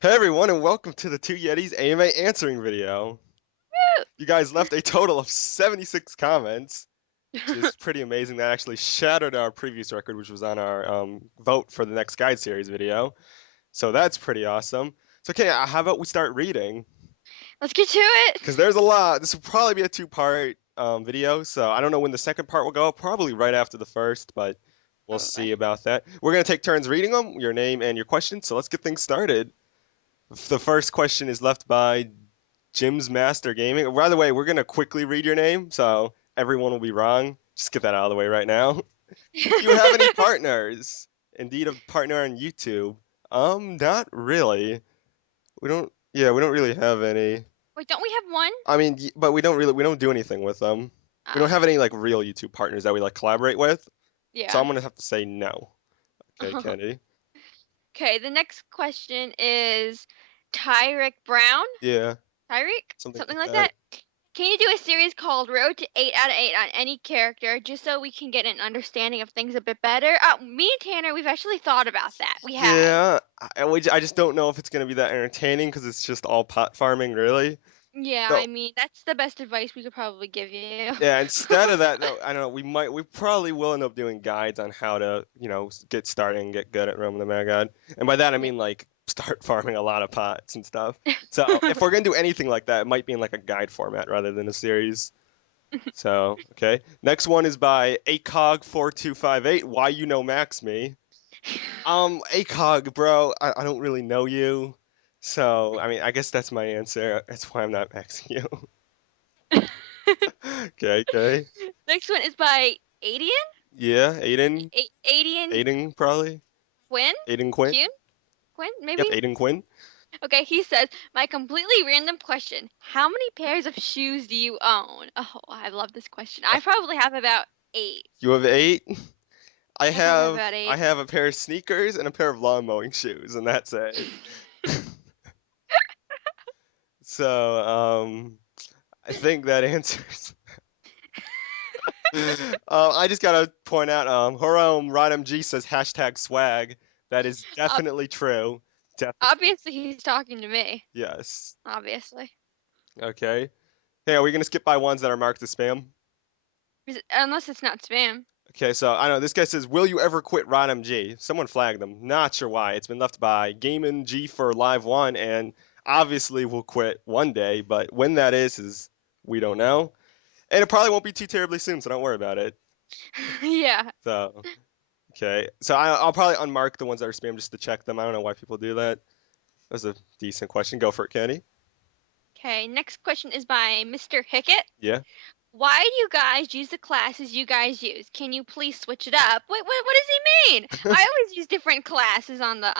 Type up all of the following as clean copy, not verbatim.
Hey everyone, and welcome to the TwoYetis A.M.A answering video. You guys left a total of 76 comments, which is pretty amazing. That actually shattered our previous record, which was on our vote for the next guide series video. So that's pretty awesome. So okay, how about we start reading? Let's get to it. Because there's a lot. This will probably be a two-part video, so I don't know when the second part will go. Probably right after the first, but we'll see Probably. about that. We're gonna take turns reading them, your name and your question. So let's get things started. The first question is left by Jim's Master Gaming. By the way, we're gonna quickly read your name, so everyone will be wrong. Just get that out of the way right now. Do you have any partners? Indeed, a partner on YouTube. Not really. We don't. Yeah, we don't really have any. Wait, don't we have one? I mean, but we don't do anything with them. We don't have any like real YouTube partners that we like collaborate with. So Yeah. I'm gonna have to say no. Okay, Kennedy. Okay, the next question is Tyrick Brown? Yeah, Tyreek? something Something like like that. that? Can you do a series called Road to 8 out of 8 on any character just so we can get an understanding of things a bit better? Me and Tanner, we've actually thought about that. We have. Yeah, I just don't know if it's gonna be that entertaining because it's just all pot farming, really. Yeah, So I mean, that's the best advice we could probably give you. yeah, instead of that, though, I don't know. We probably will end up doing guides on how to, get started and get good at roaming the Magod. And by that I Yeah. mean like start farming a lot of pots and stuff. So if we're gonna do anything like that, it might be in like a guide format rather than a series. So okay, next one is by ACOG4258. Why you know Max me? ACOG, bro, I don't really know you. So I mean, I guess that's my answer. That's why I'm not maxing you. Okay, okay. Next one is by Adian? Yeah, Aiden. Adian Aiden, probably. Quinn? Aiden Quinn. Quinn? Quinn, maybe? Yep, Aiden Quinn. Okay, he says, my completely random question. How many pairs of shoes do you own? Oh, I love this question. I probably have about 8. You have 8. I I probably have have about I 8. have a pair of sneakers and a pair of lawn mowing shoes, and that's it. So, I think that answers. I just gotta point out, Horom RodMG says hashtag swag. That is Ob- definitely true. Obviously, he's talking to me. Yes. Obviously. Okay. Hey, are we gonna skip by ones that are marked as spam? Unless it's not spam. Okay, so I know this guy says, "Will you ever quit RodMG?" Someone flagged them. Not sure why. It's been left by Gamin G for Live One, and obviously we'll quit one day, but when that is we don't know, and it probably won't be too terribly soon, so don't worry about it. Yeah. So okay, so I'll probably unmark the ones that are spam just to check them. I don't know why people do that. That was a decent question. Go for it, Candy. Okay, next question is by Mr. Hickett. Yeah. Why do you guys use the classes you guys use? Can you please switch it up? Wait, what does he mean? I always use different classes on the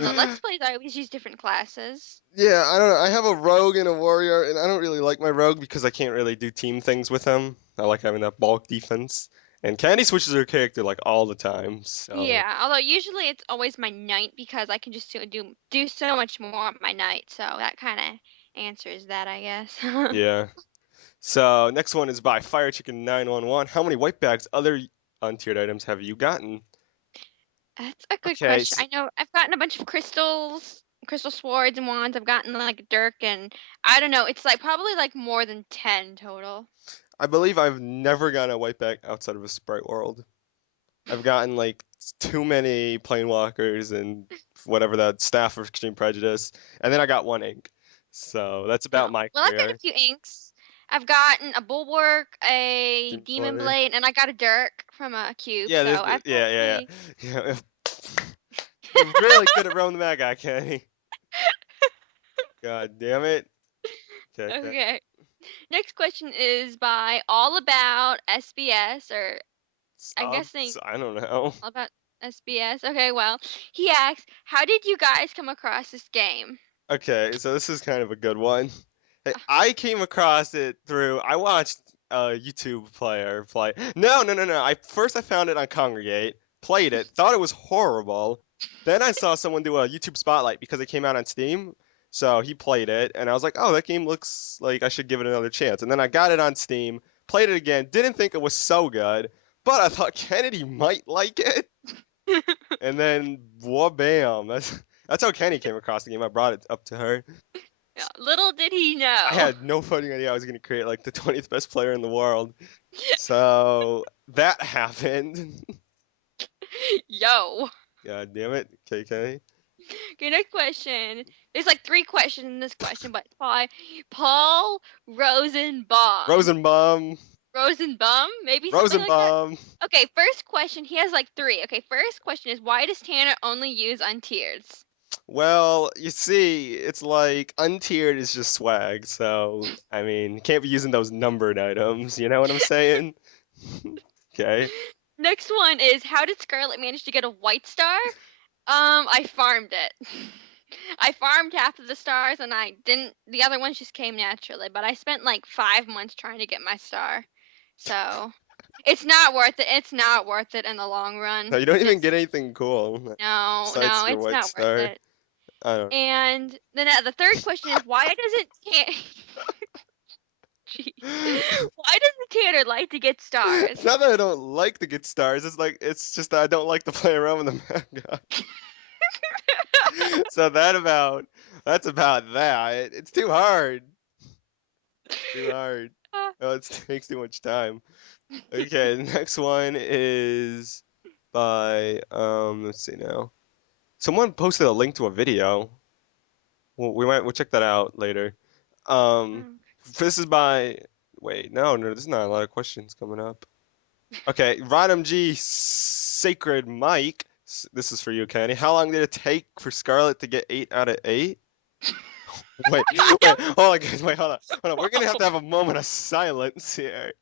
Let's Plays. I always use different classes. Yeah, I don't know. I have a rogue and a warrior, and I don't really like my rogue because I can't really do team things with him. I like having that bulk defense. And Candy switches her character like all the time, so Yeah, although usually it's always my knight because I can just do so much more on my knight. So that kind of answers that, I guess. yeah. So next one is by Fire Chicken 911. How many white bags, other untiered items, have you gotten? That's a good Okay, question. so I know I've gotten a bunch of crystals, crystal swords and wands. I've gotten like a dirk, and I don't know. It's like probably like more than 10 total. I believe I've never gotten a white bag outside of a Sprite World. I've gotten like too many Planewalkers and whatever that Staff of Extreme Prejudice, and then I got one ink. So that's Oh, about my well, I've got a career. few inks. I've gotten a bulwark, a Demon demon Slayer. blade, and I got a dirk from a cube. Yeah, So there's I've yeah, yeah, probably. yeah. Yeah. You're really good at roaming the map guy, Kenny. God damn it. Okay, okay. Okay. Next question is by All About SBS, or I'm guessing Subs? I don't know. All About SBS. Okay, well, he asks, how did you guys come across this game? Okay, so this is kind of a good one. Hey, I came across it I watched a YouTube player play. No, no, no, no. I found it on Congregate, played it, thought it was horrible. Then I saw someone do a YouTube spotlight because it came out on Steam. So he played it, and I was like, oh, that game looks like I should give it another chance. And then I got it on Steam, played it again, didn't think it was so good, but I thought Kennedy might like it. And then, whoa, bam. That's how Kenny came across the game. I brought it up to her. Yeah, little did he I know. had no fucking idea I was gonna create like the 20th best player in the world. So that happened. Yo. God damn it, KK. Okay, next question. There's like 3 questions in this question, but by Paul Rosenbaum. Rosenbaum. Rosenbaum? Maybe something like that? Rosenbaum. Okay, first question. He has like 3. Okay, first question is why does Tanner only use untiered? Well, you see, it's like untiered is just swag, so I mean, you can't be using those numbered items, you know what I'm saying? Okay. Next one is how did Scarlet manage to get a white star? I farmed it. I farmed half of the stars and I didn't the other ones just came naturally, but I spent like 5 months trying to get my star. So, it's not worth it. It's not worth it in the long No, run. you don't even Just get anything cool no, besides no, your it's white not worth star. it. I don't. And then the third question is why doesn't Jeez. Why doesn't Tanner like to get stars? It's not that I don't like to get stars. It's just that I don't like to play around with the manga. So that's about that. It's too hard. Too hard. Oh, it takes too much time. Okay, the next one is by let's see now. Someone posted a link to a video. We'll check that out later. Um, Mm. this is by wait, no, there's not a lot of questions coming up. Okay, Rodham G Sacred Mike. This is for you, Kenny. How long did it take for Scarlet to get 8 out of 8? Wait, wait, hold on, guys, wait, hold on. We're gonna have a moment of silence here.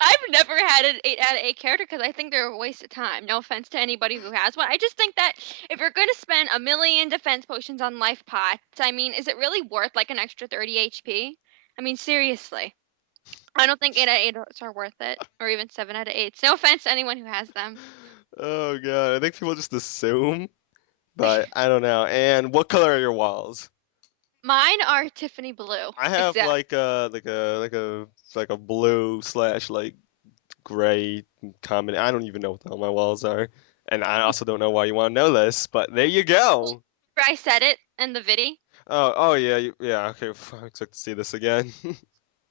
I've never had an 8 out of 8 character because I think they're a waste of time. No offense to anybody who has one. I just think that if you're going to spend a million defense potions on life pots, I mean, is it really worth like an extra 30 HP? I mean, seriously. I don't think 8 out of 8 are worth it, or even 7 out of 8. No offense to anyone who has them. Oh god, I think people just assume, but I don't know. And what color are your walls? Mine are Tiffany blue. I have Exact. like a blue slash like gray combination. I don't even know what the hell my walls are, and I also don't know why you want to know this, but there you go. I said it in the video. Oh yeah, yeah. Okay, I expect to see this again.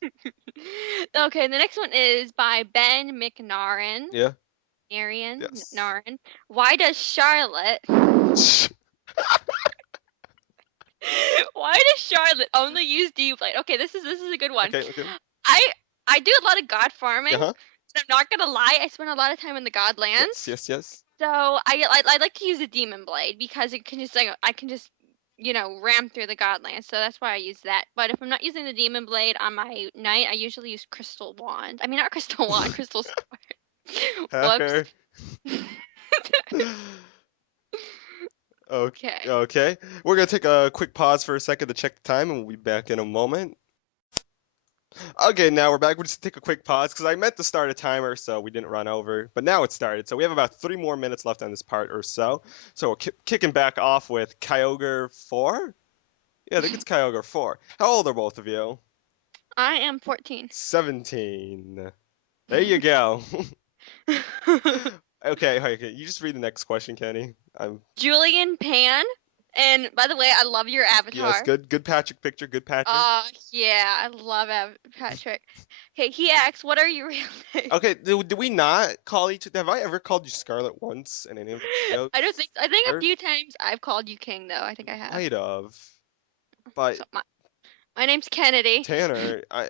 Okay, the next one is by Ben McNarin. Yeah. Marion Yes. Narin. Why does Charlotte? Why does Charlotte only use D blade? Okay, this is a good one. Okay. Okay. I I do a lot of god farming. Uh-huh. And I'm not gonna lie, I spend a lot of time in the god Yes. lands. Yes. Yes. So I like to use the demon blade because it can just like I can just ram through the god lands. So that's why I use that. But if I'm not using the demon blade on my knight, I usually use crystal wand. I mean not crystal wand, crystal sword. Whoops. Hacker. Okay. Okay. Okay. We're gonna take a quick pause for a second to check the time, and we'll be back in a moment. Okay, now we're back. We're just take a quick pause because I meant to start a timer so we didn't run over, but now it started. So we have about 3 more minutes left on this part or so. So we're kicking back off with Kyogre 4? Yeah, I think it's Kyogre 4. How old are both of you? I am 14. 17. There you go. Okay, you just read the next question, Kenny. Julian Pan. And by the way, I love your avatar. Yes, good Patrick picture, good Patrick. Yeah, I love Patrick. Okay, he asks, what are you really? Okay, do we not call each? Have I ever called you Scarlet once in any of the videos? I don't think. I think a few times I've called you King though. I think I have. Might have, but So my name's Kennedy. Tanner, I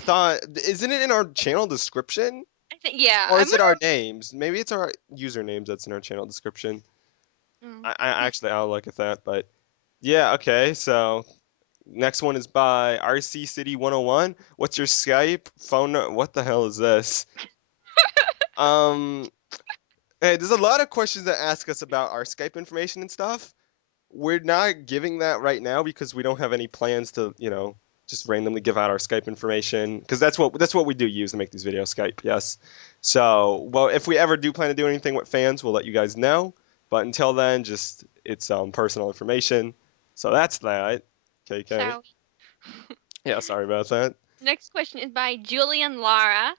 thought, isn't it in our channel description? I think yeah. Or is it our names? Maybe it's our usernames that's in our channel description. Mm. I'll look at that, but yeah, okay, so next one is by RC City 101. What's your Skype phone? What the hell is this? Hey, there's a lot of questions that ask us about our Skype information and stuff. We're not giving that right now because we don't have any plans to, just randomly give out our Skype information because that's what we do use to make these videos. Skype, yes. So, well, if we ever do plan to do anything with fans, we'll let you guys know. But until then, just it's personal information. So that's that. Okay. So, Yeah, sorry about that. next question is by Julian Lara.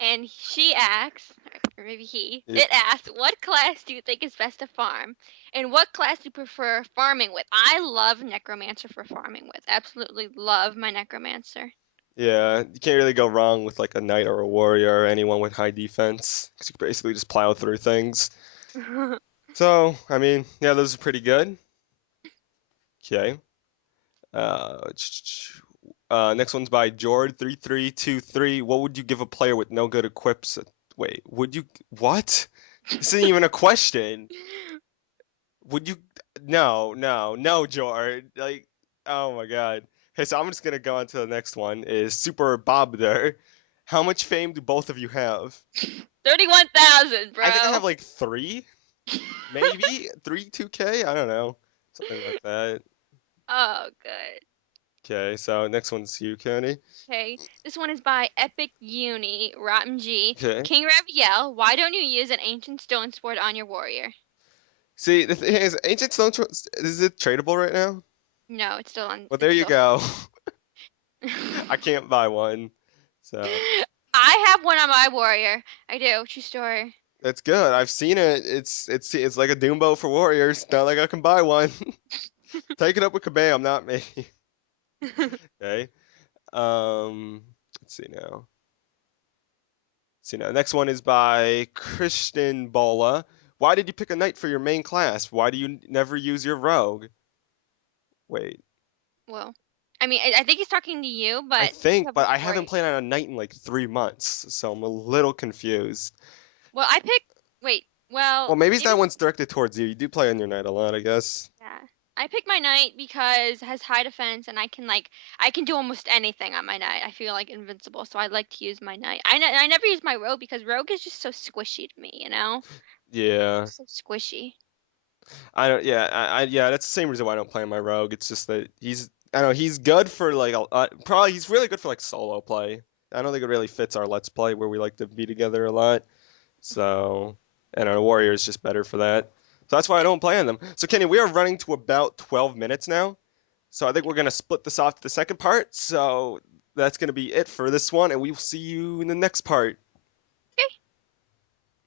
And she asks, or maybe he, Yeah. it asks, what class do you think is best to farm? And what class do you prefer farming with? I love Necromancer for farming with. Absolutely love my Necromancer. Yeah, you can't really go wrong with like a knight or a warrior or anyone with high defense, 'cause you can basically just plow through things. So, I mean, yeah, those are pretty good. Okay. Uh, Next one's by Jord3323. What would you give a player with no good equips? Wait, would you what? This isn't even a question. Would you? No, no, no, Jord. Like, oh my God. Okay, so I'm just gonna go on to the next one. Is Super Bobder. How much fame do both of you have? 31,000, I think I bro. have like three, maybe three 2K. I don't know, something like that. Oh, good. Okay, so next one's you, Kenny. Okay, this one is by Epic Uni, Rotten G. Okay. King Raviel, why don't you use an ancient stone sword on your warrior? See, the thing is, Ancient Stone is it tradable right now? No, it's still on. Well, there It's you still. go. I can't buy one, so I have one on my warrior. I do. True story. that's good. I've seen it. It's like a Doombo for warriors. Not like I can buy one. Take it up with Kabam, not me. Okay. Um, let's see now. Let's see now. Next one is by Christian Bola. Why did you pick a knight for your main class? Why do you never use your rogue? Wait, Well, I mean, I think he's talking to you, I but you think, have but which I haven't warrior? played on a knight in like 3 months, so I'm a little confused. Well, I picked. Wait. Well, Well, maybe maybe. that one's directed towards you. You do play on your knight a lot, I guess. Yeah. I picked my knight because it has high defense and I can do almost anything on my knight. I feel like invincible, so I like to use my knight. I never use my rogue because rogue is just so squishy to me, you know? Yeah. Just so squishy. I don't. Yeah. Yeah. That's the same reason why I don't play my rogue. It's just that he's. I don't know. He's good for like probably he's really good for like solo play. I don't think it really fits our let's play where we like to be together a lot. So, and our warrior is just better for that. So that's why I don't play on them. So Kenny, we are running to about 12 minutes now. So I think we're gonna split this off to the second part. So that's gonna be it for this one, and we will see you in the next part.